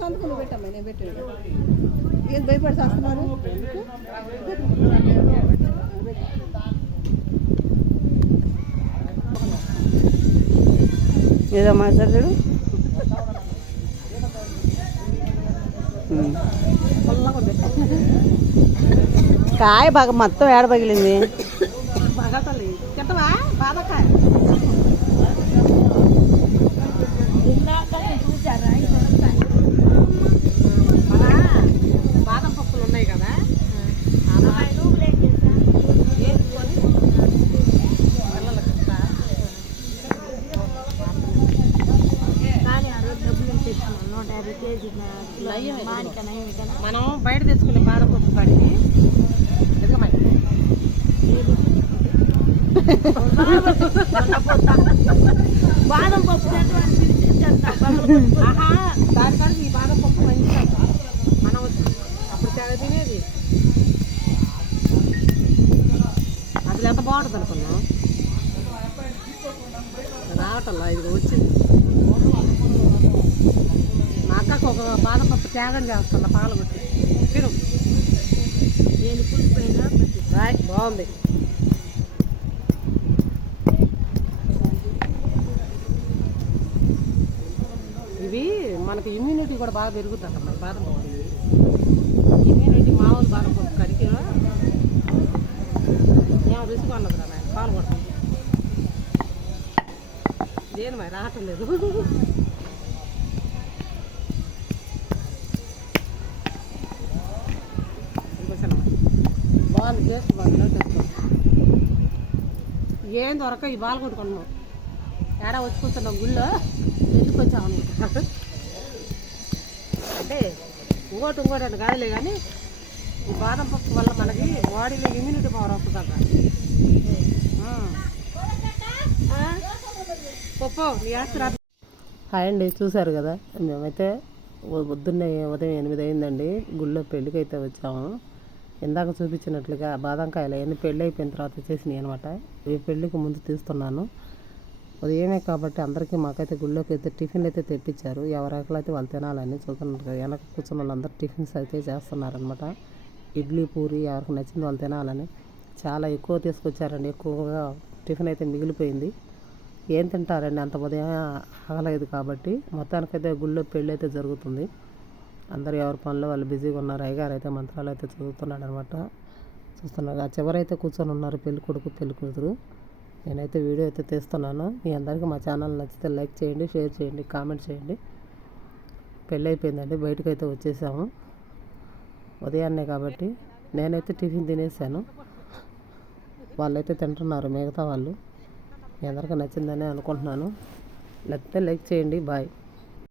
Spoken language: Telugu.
సంతకం పెట్టమ్మా, నేను పెట్టాను. ఏం భయపడి చేస్తున్నారు? ఏదో మాట్లాడాడు. కాయ బాగా మొత్తం ఏడ పగిలింది. బాగా చెట్టవా బాదకాయ బాదం పప్పులు ఉన్నాయి కదా, మనం బయట తెచ్చుకునే బాదం పప్పు పడింది. బాదం పప్పు దానికంటే ఈ బాదం పప్పు మంచిగా మనం అప్పుడు తెగ తినేది. అసలు ఎంత బాగుంటుంది అనుకున్నాం, రావటంలా ఇది వచ్చింది. మా అక్కకు ఒక బాదం పప్పు త్యాగం చేస్తున్నా, పాలు కొట్టి తిను. నేను పులిపోయినా బాగుంది. ఇవి మనకి ఇమ్యూనిటీ కూడా బాగా పెరుగుతుంది అన్నమాట. బాదం పప్పు ఇమ్యూనిటీ మామూలు బాదం పప్పు కడికి ఏమో రుచిగా ఉన్నది రా నాయన, పాలు కొడుతుంది. దేని మరి రావటం లేదు. బాగుంది, టేస్ట్ బాగుంది. తెచ్చుకో, ఏం దొరక ఈ బాలు కొట్టుకున్నాం. ఏడా వచ్చి కూర్చున్నాం గుళ్ళో, ఎందుకు వచ్చాము అనుకుంటున్నాడు. అంటే ఇంకోటి అని కాదులే, కానీ ఈ బాదం పప్పు వల్ల మనకి బాడీలో ఇమ్యూనిటీ పవర్ వస్తుందట. పప్పు హాయ్ అండి, చూసారు కదా. మేమైతే పొద్దున్నే ఉదయం 8 అయిందండి, గుళ్ళో పెళ్ళికి అయితే వచ్చాము. ఇందాక చూపించినట్లుగా బాదంకాయలు అవన్నీ పెళ్ళి అయిపోయిన తర్వాత చేసినాయి అనమాట. ఈ పెళ్ళికి ముందు తీస్తున్నాను. ఉదయమే కాబట్టి అందరికీ మాకైతే గుళ్ళోకి అయితే టిఫిన్లు అయితే తెప్పించారు. ఎవరి ఆకలైతే వాళ్ళు తినాలని చూస్తున్నారు. వెనక కూర్చున్న వాళ్ళందరూ టిఫిన్స్ అయితే చేస్తున్నారనమాట. ఇడ్లీ పూరి ఎవరికి నచ్చింది వాళ్ళు తినాలని చాలా ఎక్కువ తీసుకొచ్చారండి. ఎక్కువగా టిఫిన్ అయితే మిగిలిపోయింది. ఏం తింటారండి, అంత ఉదయం ఆగలేదు కాబట్టి. మొత్తానికైతే గుళ్ళో పెళ్ళి అయితే జరుగుతుంది. అందరూ ఎవరి పనులు వాళ్ళు బిజీగా ఉన్నారు. అయ్యగారు అయితే మంత్రాలు అయితే చదువుతున్నాడు అనమాట. చూస్తున్నారు, ఆ చివరైతే కూర్చొని ఉన్నారు పెళ్ళి కొడుకు పెళ్ళి కూతురు. నేనైతే వీడియో అయితే తీస్తున్నాను. మీ అందరికీ మా ఛానల్ నచ్చితే లైక్ చేయండి, షేర్ చేయండి, కామెంట్ చేయండి. పెళ్ళి అయిపోయిందండి, బయటకు అయితే వచ్చేసాము ఉదయాన్నే కాబట్టి. నేనైతే టిఫిన్ తినేసాను, వాళ్ళైతే తింటున్నారు మిగతా వాళ్ళు. మీ అందరికీ నచ్చిందని అనుకుంటున్నాను. నచ్చితే లైక్ చేయండి. బాయ్.